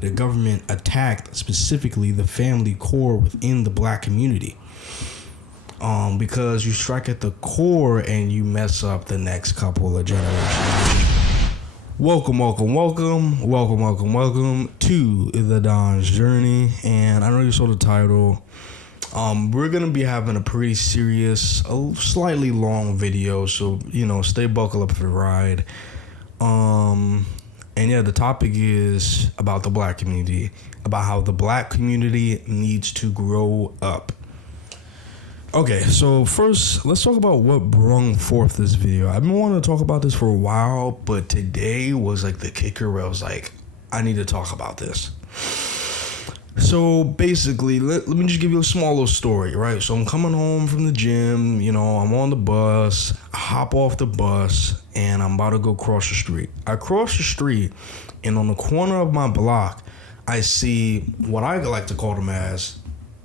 the government attacked specifically the family core within the black community. Because you strike at the core and you mess up the next couple of generations. Welcome to the Don's Journey. And I know you saw the title. We're gonna be having a pretty serious, slightly long video, so stay buckled up for the ride. And yeah, the topic is about the black community, about how the black community needs to grow up. Okay, so first, let's talk about what brung forth this video. I've been wanting to talk about this for a while, but today was like the kicker where I was like, I need to talk about this. So basically, let me just give you a small little story, right? So I'm coming home from the gym, I'm on the bus, I hop off the bus, and I'm about to go cross the street. I cross the street, and on the corner of my block, I see what I like to call them as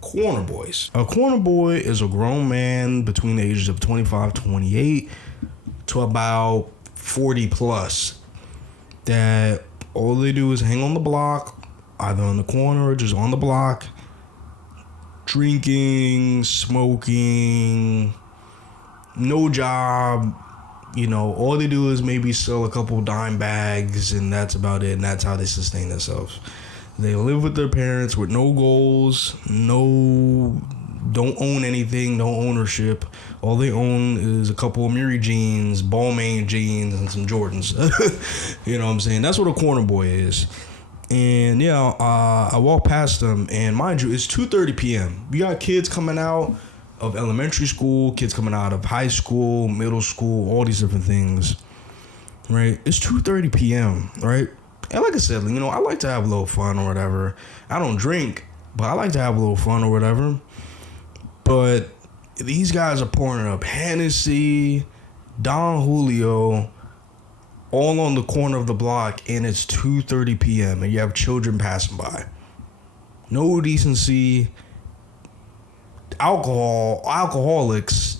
corner boys. A corner boy is a grown man between the ages of 25, 28 to about 40 plus that all they do is hang on the block, either on the corner or just on the block, drinking, smoking, no job. All they do is maybe sell a couple dime bags, and that's about it, and that's how they sustain themselves. They live with their parents with no goals, don't own anything, no ownership. All they own is a couple of Miri jeans, Balmain jeans, and some Jordans. You know what I'm saying? That's what a corner boy is. And yeah, I walk past them, and mind you, it's 2:30 p.m. We got kids coming out of elementary school, kids coming out of high school, middle school, all these different things, right? It's 2:30 p.m., right? And like I said, I like to have a little fun or whatever. I don't drink, but I like to have a little fun or whatever. But these guys are pouring up Hennessy, Don Julio, all on the corner of the block, and it's 2:30 p.m. and you have children passing by. No decency, alcoholics,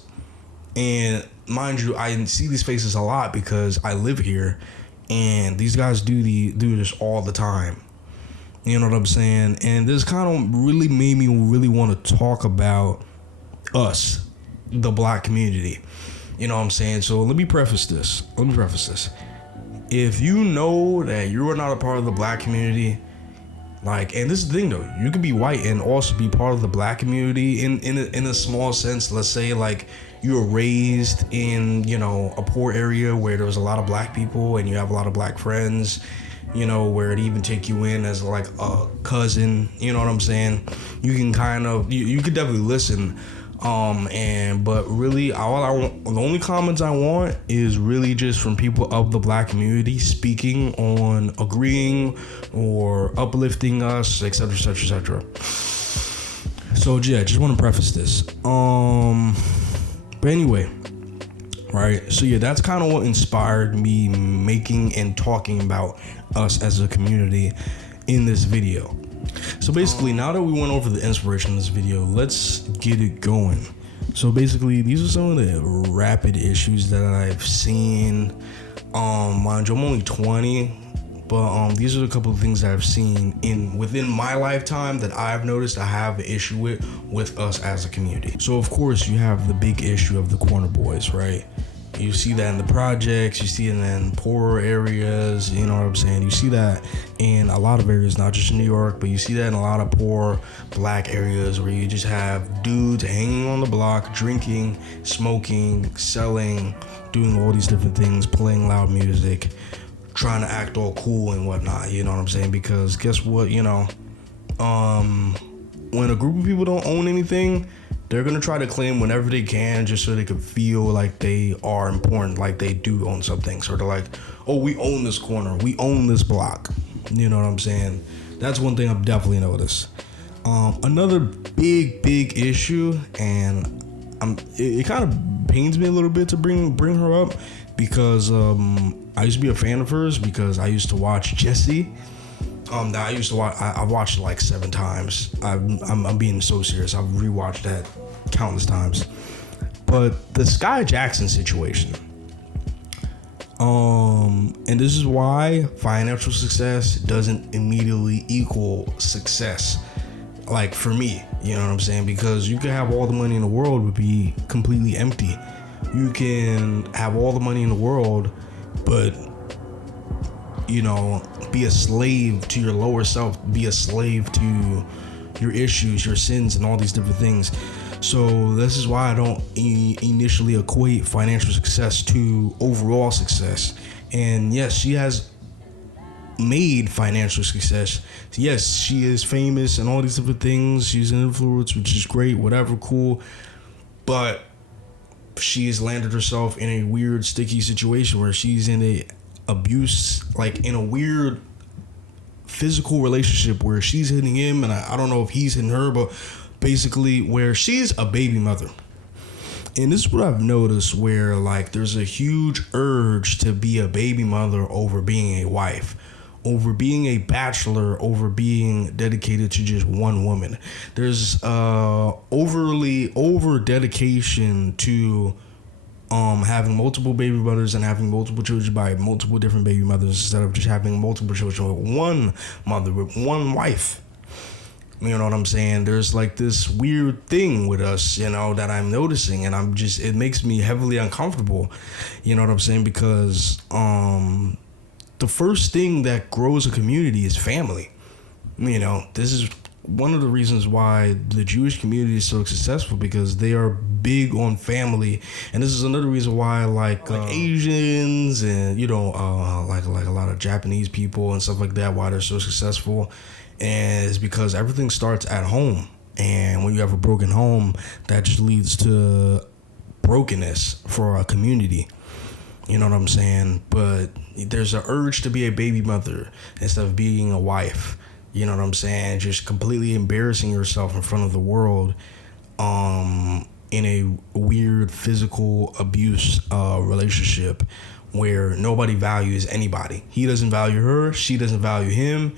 and mind you, I see these faces a lot because I live here. And these guys do this all the time. You know what I'm saying? And this kind of really made me really want to talk about us, the black community. You know what I'm saying? So let me preface this. If you know that you are not a part of the black community, and this is the thing though, you can be white and also be part of the black community in a small sense. Let's say you were raised in, a poor area where there was a lot of black people and you have a lot of black friends, where it even take you in as like a cousin, you know what I'm saying? You can you could definitely listen. But really the only comments I want is really just from people of the black community speaking on agreeing or uplifting us, etc, etc, etc. So yeah, just want to preface this. But anyway, right? So yeah, that's kind of what inspired me making and talking about us as a community in this video. So basically, now that we went over the inspiration of this video, let's get it going. So basically, these are some of the rapid issues that I've seen. Mind you, I'm only 20, but these are a couple of things that I've seen within my lifetime that I've noticed I have an issue with us as a community. So of course, you have the big issue of the corner boys, right? You see that in the projects, you see it in poorer areas, you know what I'm saying? You see that in a lot of areas, not just in New York, but you see that in a lot of poor black areas where you just have dudes hanging on the block, drinking, smoking, selling, doing all these different things, playing loud music, trying to act all cool and whatnot, you know what I'm saying? Because guess what, when a group of people don't own anything, they're going to try to claim whenever they can just so they can feel like they are important, like they do own something. So they're like, oh, we own this corner. We own this block. You know what I'm saying? That's one thing I've definitely noticed. Another big issue, and it kind of pains me a little bit to bring her up because I used to be a fan of hers because I used to watch Jessie. That I used to watch. I've watched it like 7 times. I'm being so serious. I've rewatched that countless times. But the Sky Jackson situation, And this is why financial success doesn't immediately equal success. Like for me, you know what I'm saying? Because you can have all the money in the world but be completely empty. You can have all the money in the world, but you know, be a slave to your lower self, be a slave to your issues, your sins, and all these different things. So this is why I don't initially equate financial success to overall success. And yes, she has made financial success. Yes, she is famous and all these different things. She's an influence, which is great, whatever, cool. But she has landed herself in a weird, sticky situation where she's in a abuse, like in a weird physical relationship where she's hitting him, and I don't know if he's hitting her, but basically where she's a baby mother. And this is what I've noticed, where like there's a huge urge to be a baby mother over being a wife, over being a bachelor, over being dedicated to just one woman. There's overly over dedication to having multiple baby mothers and having multiple children by multiple different baby mothers instead of just having multiple children with one mother, with one wife. You know what I'm saying? There's like this weird thing with us, you know, that I'm noticing, and it makes me heavily uncomfortable. You know what I'm saying? Because the first thing that grows a community is family. You know, this is one of the reasons why the Jewish community is so successful, because they are big on family. And this is another reason why like Asians and, you know, like a lot of Japanese people and stuff like that, why they're so successful. And it's because everything starts at home. And when you have a broken home, that just leads to brokenness for a community. You know what I'm saying? But there's an urge to be a baby mother instead of being a wife. You know what I'm saying? Just completely embarrassing yourself in front of the world in a weird physical abuse relationship where nobody values anybody. He doesn't value her. She doesn't value him.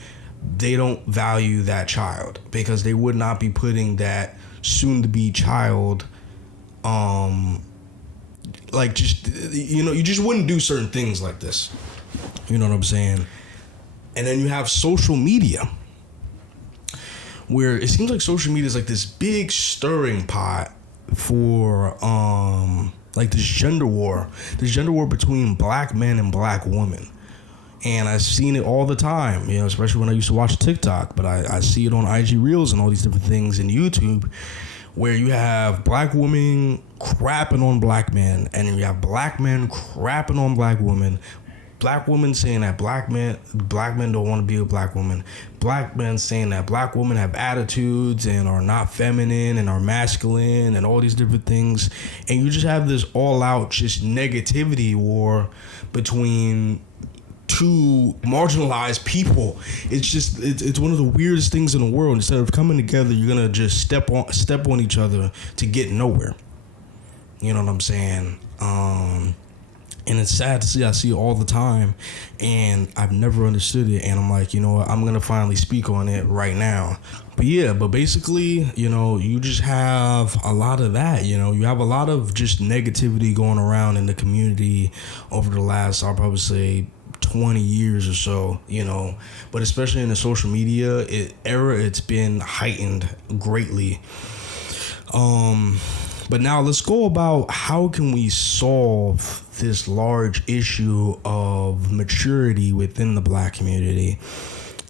They don't value that child because they would not be putting that soon-to-be child like just, you know, you just wouldn't do certain things like this. You know what I'm saying? And then you have social media, where it seems like social media is like this big stirring pot for like this gender war between black men and black women. And I've seen it all the time, you know, especially when I used to watch TikTok, but I see it on IG Reels and all these different things in YouTube, where you have black women crapping on black men, and you have black men crapping on black women. Black women saying that black men don't want to be with black women. Black men saying that black women have attitudes and are not feminine and are masculine and all these different things. And you just have this all out just negativity war between two marginalized people. It's just it's one of the weirdest things in the world. Instead of coming together, you're gonna just step on each other to get nowhere. You know what I'm saying? And it's sad to see. I see it all the time, and I've never understood it. And I'm like, you know what? I'm gonna finally speak on it right now. But yeah, but basically, you know, you just have a lot of that. You know, you have a lot of just negativity going around in the community over the last, I'll probably say, 20 years or so, you know, but especially in the social media era, it's been heightened greatly. But now let's go about how can we solve this large issue of maturity within the black community.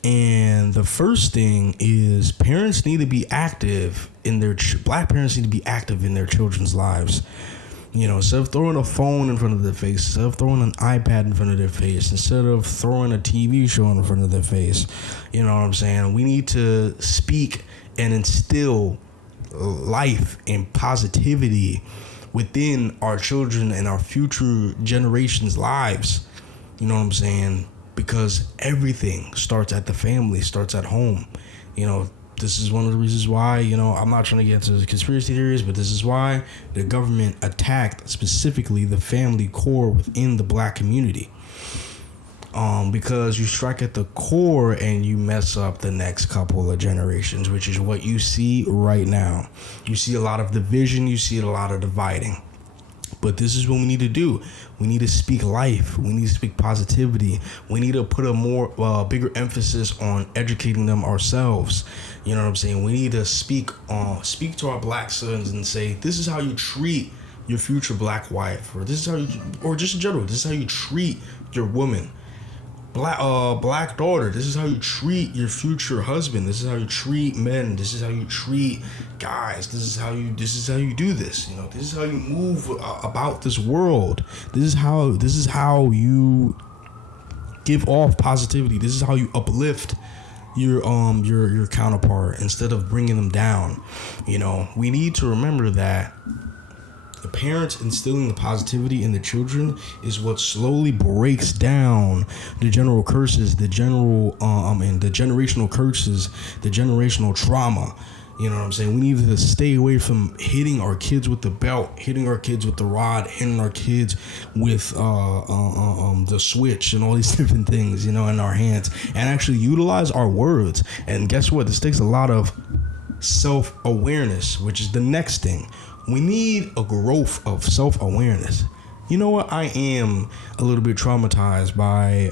And the first thing is parents need to be active in black parents need to be active in their children's lives. You know, instead of throwing a phone in front of their face, instead of throwing an iPad in front of their face, instead of throwing a TV show in front of their face, you know what I'm saying? We need to speak and instill life and positivity within our children and our future generations' lives. You know what I'm saying? Because everything starts at the family, starts at home. You know, this is one of the reasons why, you know, I'm not trying to get into the conspiracy theories, but this is why the government attacked specifically the family core within the black community. Because you strike at the core and you mess up the next couple of generations, which is what you see right now. You see a lot of division, you see a lot of dividing. But this is what we need to do. We need to speak life. We need to speak positivity. We need to put a more bigger emphasis on educating them ourselves. You know what I'm saying? We need to speak to our black sons and say, this is how you treat your future black wife, or this is how you, or just in general, this is how you treat your woman. Black daughter, this is how you treat your future husband. This is how you treat men. This is how you treat guys. This is how you do this. You know, this is how you move about this world. This is how you give off positivity. This is how you uplift your counterpart instead of bringing them down. You know, we need to remember that the parents instilling the positivity in the children is what slowly breaks down the general curses, the generational curses, the generational trauma. You know what I'm saying? We need to stay away from hitting our kids with the belt, hitting our kids with the rod, hitting our kids with the switch and all these different things, you know, in our hands, and actually utilize our words. And guess what? This takes a lot of self-awareness, which is the next thing. We need a growth of self-awareness. You know what? I am a little bit traumatized by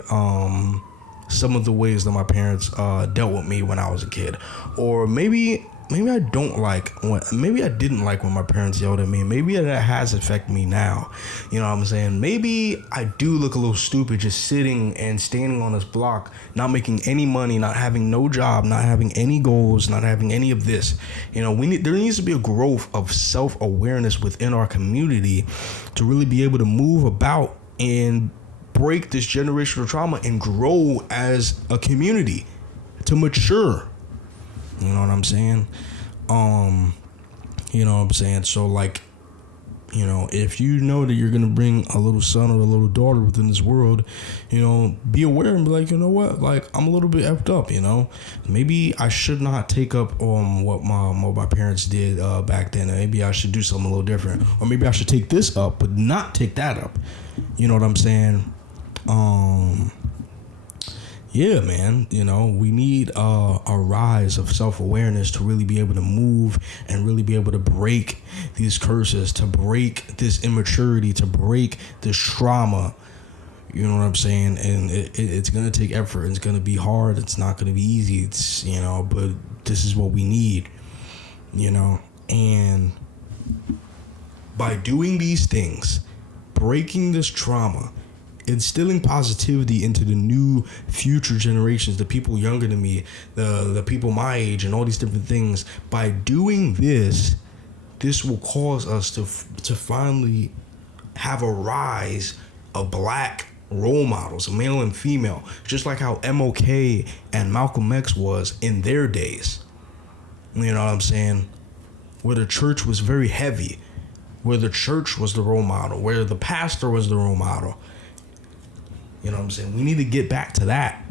some of the ways that my parents dealt with me when I was a kid. Or maybe I didn't like when my parents yelled at me. Maybe that has affected me now. You know what I'm saying? Maybe I do look a little stupid just sitting and standing on this block, not making any money, not having no job, not having any goals, not having any of this. You know, there needs to be a growth of self-awareness within our community to really be able to move about and break this generational trauma and grow as a community, to mature. You know what I'm saying? You know what I'm saying? So, like, you know, if you know that you're going to bring a little son or a little daughter within this world, you know, be aware and be like, you know what? Like, I'm a little bit effed up, you know? Maybe I should not take up what my parents did back then. Maybe I should do something a little different. Or maybe I should take this up, but not take that up. You know what I'm saying? Yeah, man, you know, we need a rise of self-awareness to really be able to move and really be able to break these curses, to break this immaturity, to break this trauma. You know what I'm saying? And it's going to take effort. It's going to be hard. It's not going to be easy. It's, you know, but this is what we need, you know. And by doing these things, breaking this trauma, instilling positivity into the new future generations, the people younger than me, the people my age, and all these different things. By doing this will cause us to finally have a rise of black role models, male and female, just like how MLK and Malcolm X was in their days. You know what I'm saying? Where the church was very heavy, where the church was the role model, where the pastor was the role model. You know what I'm saying? We need to get back to that.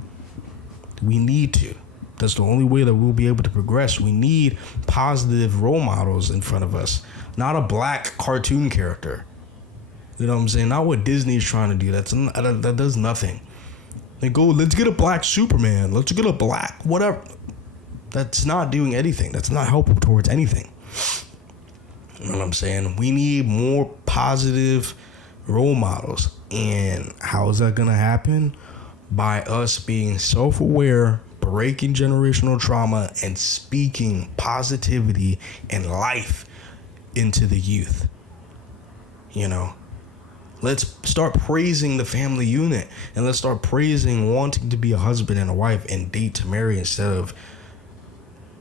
We need to. That's the only way that we'll be able to progress. We need positive role models in front of us, not a black cartoon character. You know what I'm saying? Not what Disney is trying to do. That does nothing. They go, let's get a black Superman. Let's get a black whatever. That's not doing anything. That's not helpful towards anything. You know what I'm saying? We need more positive role models. And how is that going to happen? By us being self-aware, breaking generational trauma, and speaking positivity and life into the youth. You know, let's start praising the family unit, and let's start praising wanting to be a husband and a wife and date to marry, instead of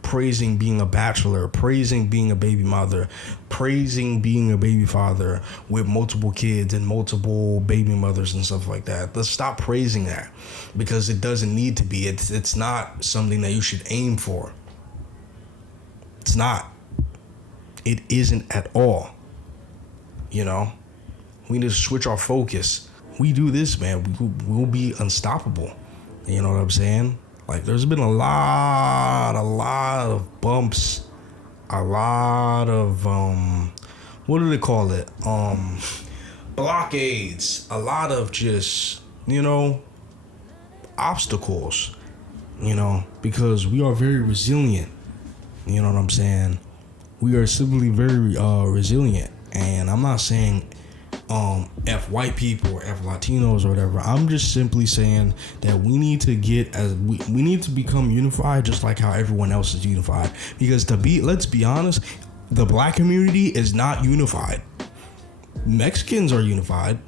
praising being a bachelor, praising being a baby mother, praising being a baby father with multiple kids and multiple baby mothers and stuff like that. Let's stop praising that, because it doesn't need to be. It's not something that you should aim for. It's not. It isn't at all. You know, we need to switch our focus. We do this, man, we'll be unstoppable. You know what I'm saying? Like, there's been a lot of bumps, a lot of, what do they call it? Blockades, a lot of just, you know, obstacles, you know, because we are very resilient. You know what I'm saying? We are simply very resilient. And I'm not saying F white people or F Latinos or whatever. I'm just simply saying that we need to we need to become unified, just like how everyone else is unified. Because let's be honest, the black community is not unified. Mexicans are unified.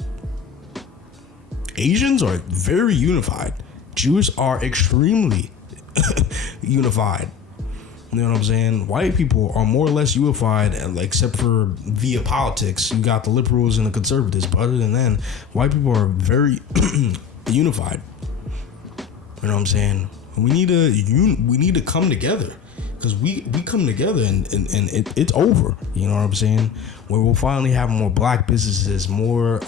Asians are very unified. Jews are extremely unified. You know what I'm saying? White people are more or less unified, except for via politics. You got the liberals and the conservatives, but other than that, white people are very unified. You know what I'm saying? We need to come together, because we come together and it's over. You know what I'm saying? Where we'll finally have more black businesses, more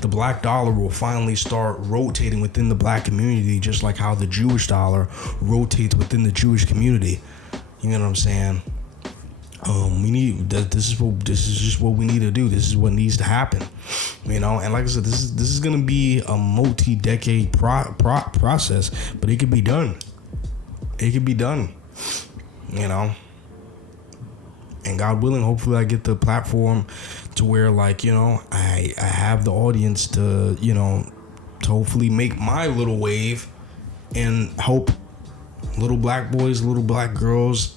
the black dollar will finally start rotating within the black community, just like how the Jewish dollar rotates within the Jewish community. You know what I'm saying? We need that. This is just what we need to do. This is what needs to happen. You know, and like I said, this is gonna be a multi-decade process, but it can be done. It can be done. You know. And God willing, hopefully I get the platform to where, I have the audience to hopefully make my little wave and help little black boys, little black girls,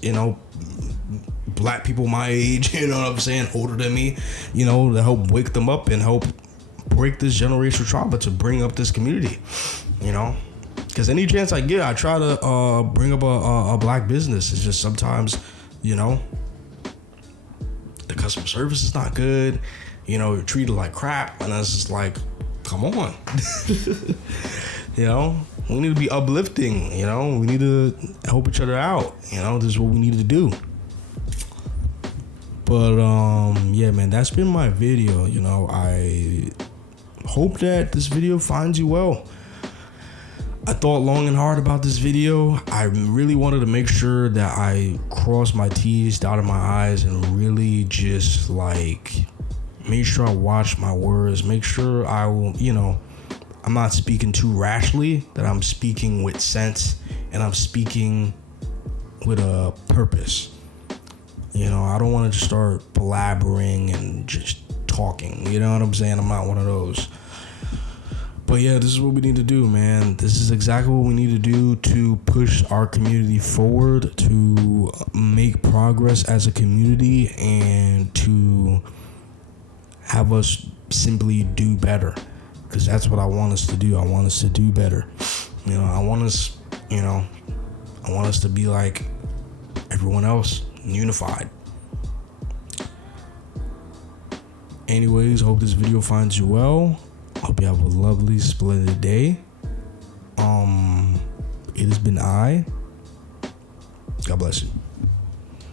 black people my age, you know what I'm saying, older than me, to help wake them up and help break this generational trauma, to bring up this community, because any chance I get, I try to bring up a black business. It's just sometimes, the customer service is not good, you're treated like crap, and it's just like, come on. We need to be uplifting, we need to help each other out, this is what we need to do. But yeah, man, that's been my video. I hope that this video finds you well. I thought long and hard about this video. I really wanted to make sure that I crossed my T's, dotted my I's, and really just make sure I watch my words, make sure I will, I'm not speaking too rashly, that I'm speaking with sense, and I'm speaking with a purpose. I don't want to just start blabbering and just talking, you know what I'm saying? I'm not one of those. But yeah, this is what we need to do, man. This is exactly what we need to do to push our community forward, to make progress as a community, and to have us simply do better. Because that's what I want us to do. I want us to do better. I want us to be like everyone else, unified. Anyways, hope this video finds you well. Hope you have a lovely, splendid day. It has been God bless you.